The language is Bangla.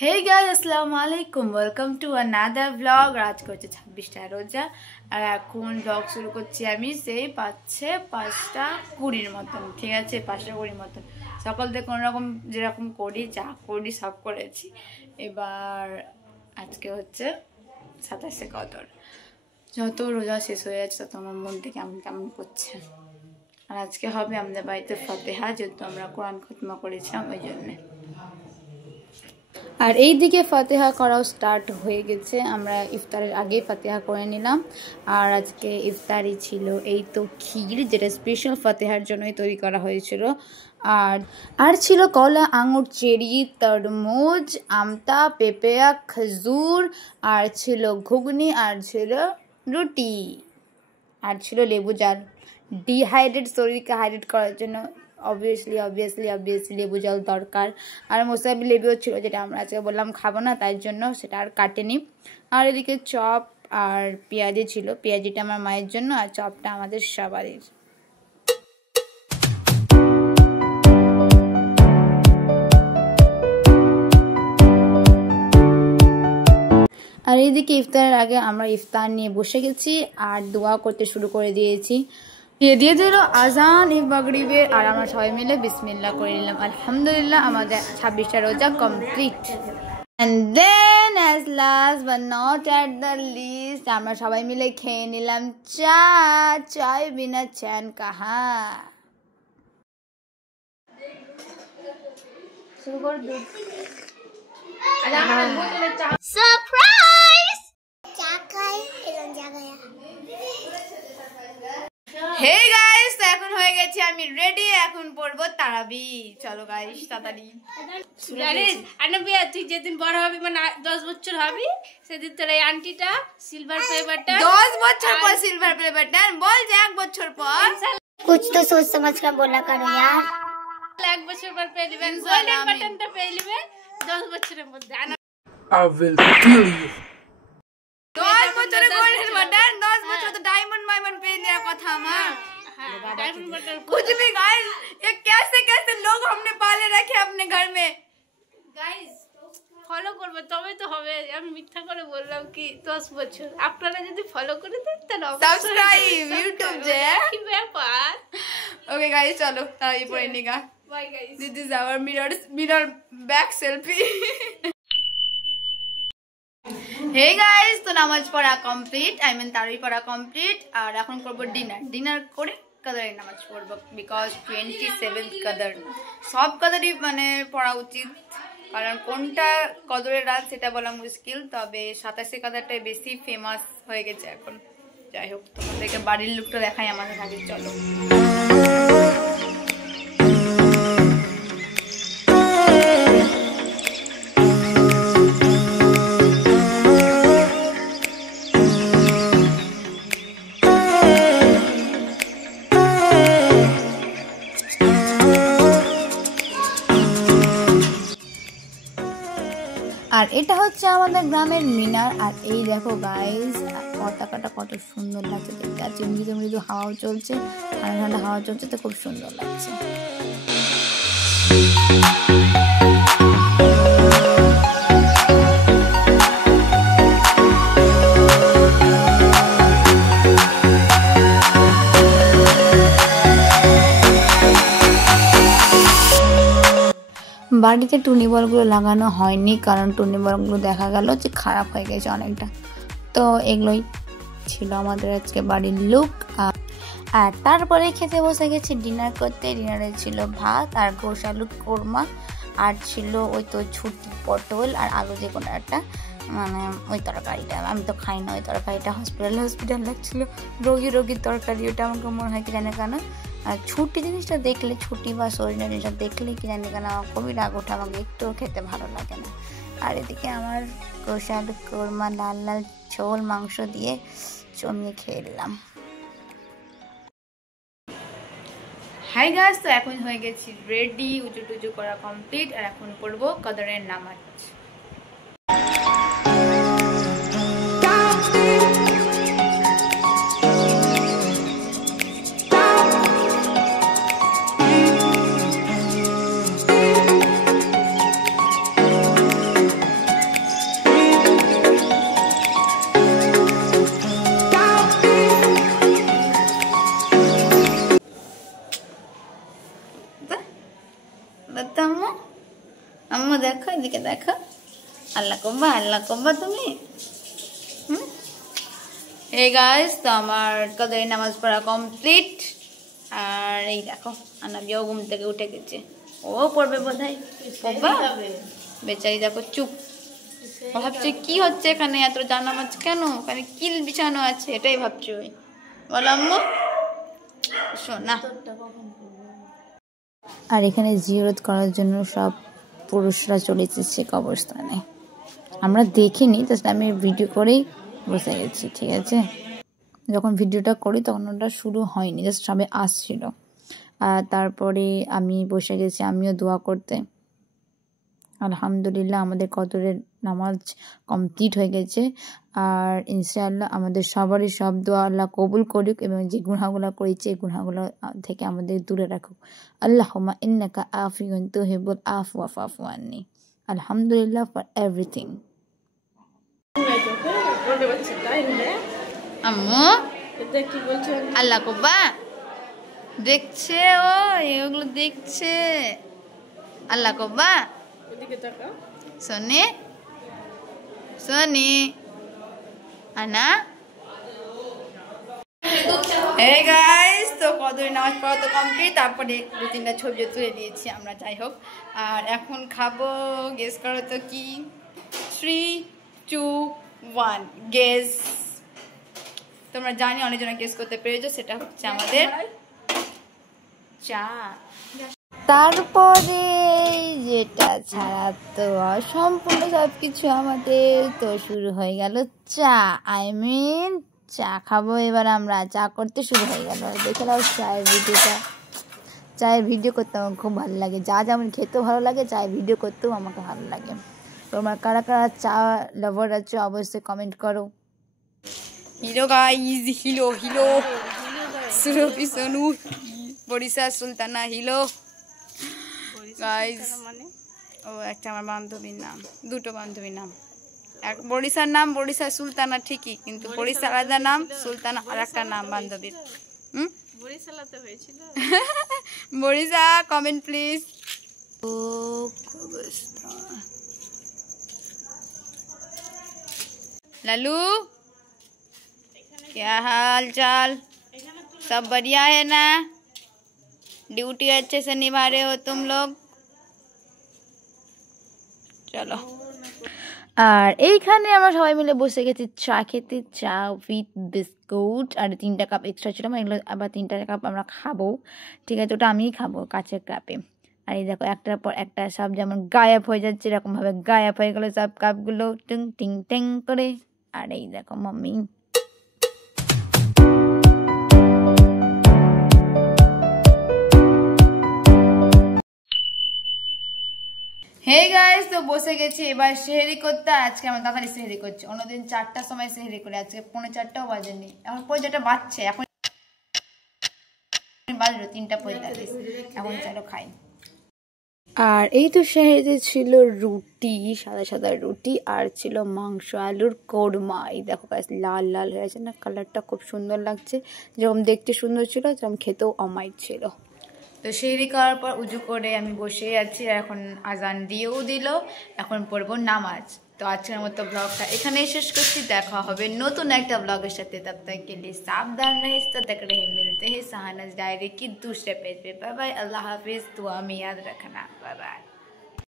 हे गाइस अस्सलाम वालेकुम वेलकम टू अनदर व्लॉग। आज को 26টা রোজা আর এখন ব্লগ শুরু করছি আমি সেই 5:20 মতন। ঠিক আছে, 5:20 মতন সকাল থেকে কোন রকম যেরকম করি যা করি সব করেছি। এবার আজকে হচ্ছে 27শে কদর। যত রোজা শেষ হয়ে যাচ্ছে তত আমার মন থেকে কেমন কেমন করছে। আর আজকে হবে আমাদের বাড়িতে ফাতিহা, যেহেতু আমরা কোরআন খতমা করেছিলাম ওই জন্যে। আর এই দিকে ফাতিহা করাও স্টার্ট হয়ে গেছে, আমরা ইফতারের আগেই ফাতিহা করে নিলাম। আর আজকে ইফতারি ছিল এই তো ক্ষীর, যেটা স্পেশাল ফাতিহার জন্যই তৈরি করা হয়েছিল। আর ছিল কলা, আঙুর, চেরি, তরমুজ, আমতা, পেঁপেয়া, খেজুর, আর ছিল ঘুগনি, আর ছিল রুটি, আর ছিল লেবু জাল। ডিহাইড্রেট শরীরকে হাইড্রেট করার জন্য অবভিয়াসলি লেবু জল দরকার। আর মোসাবি লেবুও ছিল, যেটা আমরা আজকে বললাম খাবো না, তাই জন্য সেটা আর কাটেনি। আর এদিকে চপ আর পেঁয়াজি ছিল, পেঁয়াজিটা আমার মায়ের জন্য আর চপটা আমাদের সবারই। আর এইদিকে ইফতারের আগে আমরা ইফতার নিয়ে বসে গেছি আর দোয়া করতে শুরু করে দিয়েছি। দিয়ে দিল আজান মাগরিবের, আর আমরা সবাই মিলে বিসমিল্লাহ করে নিলাম। আলহামদুলিল্লাহ, আমাদের 26টা রোজা complete. And then as last but not at the least, আমরা সবাই মিলে খেয়ে নিলাম চা। চায় বিনা চ্যান কাহা। শুরু কর দুধ। সারপ্রাইজ! চা খাই এবং জাগায়া। হে গাইস, এখন হয়ে গেছে আমি রেডি, এখন পড়বো তারাবি। চলো গাইস তাড়াতাড়ি। জানিস আনবিয়া, তুই যেদিন বড় হবি মানে 10 বছর হবি, সেদিন তোর এই আন্টিটা সিলভার প্লেবারটা 10 বছর পর সিলভার প্লে বাটন বল যে 1 বছর পর। कुछ तो सोच समझ कर बोला करो यार। 1 বছর পর পেয়ে নেবেন, গোল্ডেন বাটনটা পেয়ে নেবে 10 বছরের মধ্যে। I will kill you. 10 বছরে গোল্ডেন বাটন, 10 বছর তো ডায়মন্ড মাইমন্ড পেয়ে নেওয়ার কথা আমার। ডায়মন্ড বাটন कुछ भी गाइस, ये कैसे कैसे लोग हमने पाले रखे अपने घर में। গাইস ফলো করবে তবে তো হবে। আমি মিথ্যা করে বললাম কি 10 বছর। আপনারা যদি ফলো করে দেন তাহলে Subscribe YouTube যে কি ব্যাপার। ओके गाइस, चलो ताई पढ़े निका। Bye guys. This is our mirror back selfie. Hey guys, তো নামাজ পড়া কমপ্লিট, তারাবি পড়া কমপ্লিট। আর এখন করবো ডিনার করে কদরের নামাজ পড়বো, বিকজ 27th কদর। সব কদরই মানে পড়া উচিত, কারণ কোনটা কদরের রাত সেটা বলা মুশকিল। তবে 27শে কদরটাই বেশি ফেমাস হয়ে গেছে এখন। যাই হোক, তোমাদেরকে বাড়ির লুকটা দেখাই আমাদের কাছে, চলো। আর এটা হচ্ছে আমাদের গ্রামের মিনার। আর এই দেখো গাইস, পতাকাটা কত সুন্দর লাগছে দেখতে। আর মৃদু মৃদু হাওয়াও চলছে, ঠান্ডা ঠান্ডা হাওয়া চলছে, তো খুব সুন্দর লাগছে। বাড়িতে টুনি বলগুলো লাগানো হয়নি, কারণ টুনি বলগুলো দেখা গেল যে খারাপ হয়ে গেছে অনেকটা। তো এগুলোই ছিল আমাদের আজকে বাড়ির লুক। আর তারপরে খেতে বসে গেছি ডিনার করতে। ডিনারে ছিল ভাত আর গোশ আলু কোরমা, আর ছিল ওই তো ছুটি পটল আর আলু, যে কোনো একটা মানে ওই তরকারিটা। আমি তো খাই না ওই তরকারিটা, হসপিটাল লাগছিল। রোগীর তরকারি, ওটা আমাকে মনে হয় কি জানে কেন। আর ছুটি জিনিসটা দেখলে, ছুটি বা সরিনা জিনিসটা দেখলে কি জানি কেন আমার খুবই রাগ ওঠে, আমাকে একটুও খেতে ভালো লাগে না। আর এদিকে আমার গোশ আলু কোরমা লাল লাল ঝোল মাংস দিয়ে জমিয়ে খেয়ে নিলাম। হাই গাইস, তো এখন হয়ে গেছি রেডি, উজু টুজু করা কমপ্লিট। আর এখন পড়বো কদরের নামাজ। এদিকে দেখো আল্লাহ কব্বা তুমি এই গাইস তো আমার কদরের নামাজ পড়া কমপ্লিট আর এই দেখো আনাবিও ঘুম থেকে উঠে গেছে ও পড়বে বোধহয় পড়বা বেচারি দেখো চুপ ভাবছে কি হচ্ছে এখানে এত জানামাজ কেন ওখানে কিল বিছানো আছে এটাই ভাবছি ওই বলো আম্মু শোনা আর এখানে জিয়ারত করার জন্য সব পুরুষরা চলে এসেছে কবরস্থানে আমরা দেখিনি জাস্ট আমি ভিডিও করেই বসে গেছি ঠিক আছে যখন ভিডিওটা করি তখন ওটা শুরু হয়নি জাস্ট সবাই আসছিল আর তারপরে আমি বসে গেছি আমিও দোয়া করতে আলহামদুলিল্লাহ আমাদের কদরের নামাজ কমপ্লিট হয়ে গেছে আর ইনশাআল্লাহ আমাদের সবারই সব দোয়া আল্লাহ কবুল করুক এবং যে গুনাহগুলো করেছে এই গুনাহগুলো থেকে আমাদের দূরে রাখুক আল্লাহুম্মা ইন্নাকা আফিউন তুহিব্বুল আফওয়া ফাফু আন্নি আলহামদুলিল্লাহ ফর এভরিথিং আম্মু আল্লাহ কব্বা দেখছে ও এগুলো দেখছে আল্লাহ কব্বা সোনি আনা হে গাইস তো কদরের নামাজ পড়া তো কমপ্লিট তারপরে 2-3টা ছবি তুলে দিয়েছি আমরা যাই হোক আর এখন খাবো গেস করো তো কি 3, 2, 1 গেস তোমরা জানি অনেকজন গেস করতে পেরেছো সেটা হচ্ছে আমাদের চা তারপরে যেটা ছাড়া তো সম্পূর্ণ সবকিছু আমাদের তো শুরু হয়ে গেল চা চা খাবো এবার আমরা চা করতে শুরু হয়ে গেল দেখে নাও চায়ের ভিডিও করতে আমার খুব ভালো লাগে যা যেমন খেতেও ভালো লাগে চায়ের ভিডিও করতেও আমাকে ভালো লাগে তোমার কারা কারা চা লাভার আছে অবশ্যই কমেন্ট করো হিলো গাইজ হিলো সুরভি সোনু বরিশা সুলতানা হিলো গাইজ ও একটা আমার বান্ধবীর নাম দুটো বান্ধবীর নাম এক বরিশার নাম বরিশা সুলতানা ঠিকই কিন্তু বরিশা আলাদা নাম সুলতানা আর একটা নাম বান্ধবীর বরিশা কমেন্ট প্লিজ लालू क्या हाल चाल सब बढ़िया है ना ड्यूटी अच्छे से निभा रहे हो तुम लोग चलो আর এইখানে আমরা সবাই মিলে বসে গেছি চা খেতে চা উইথ বিস্কুট আর 3টা কাপ এক্সট্রা ছিল এগুলো আবার 3টা কাপ আমরা খাবো ঠিক আছে ওটা আমিই খাবো কাচের কাপে আর এই দেখো একটার পর একটা সব যেমন গায়েব হয়ে যাচ্ছে এরকমভাবে গায়েব হয়ে গেলো সব কাপগুলো টিং টিং টিং করে আর এই দেখো মাম্মি হে গাইস তো বসে গেছি এবার সেহরি করতে আজকে আমরা তাড়াতাড়ি সেহরি করছি অন্যদিন 4টার সময় সেহরি করে আজকে 4:45টাও বাজেনি এখন পরে যেটা বাজছে এখন বাজলো 3:45 এখন চলো খাই আর এই তো সেহরিতে ছিল রুটি সাদা সাদা রুটি আর ছিল মাংস আলুর কোরমা এই দেখো গাইস লাল লাল হয়ে আছে না কালারটা খুব সুন্দর লাগছে যেরকম দেখতে সুন্দর ছিল যেরকম খেতেও অমাইক ছিল তো সেহরি খাওয়ার পর উজু করে আমি বসে আছি আর এখন আজান দিয়েও দিল এখন পড়বো নামাজ তো আজকের মতো ব্লগটা এখানেই শেষ করছি দেখা হবে নতুন একটা ব্লগের সাথে तब तक के लिए सावधान रहिए तब तक रहे मिलते हैं शाहनाज डायरी की दूसरे पेज पे बाय बाय अल्लाह हाफिज दुआ में याद रखना बाय बाय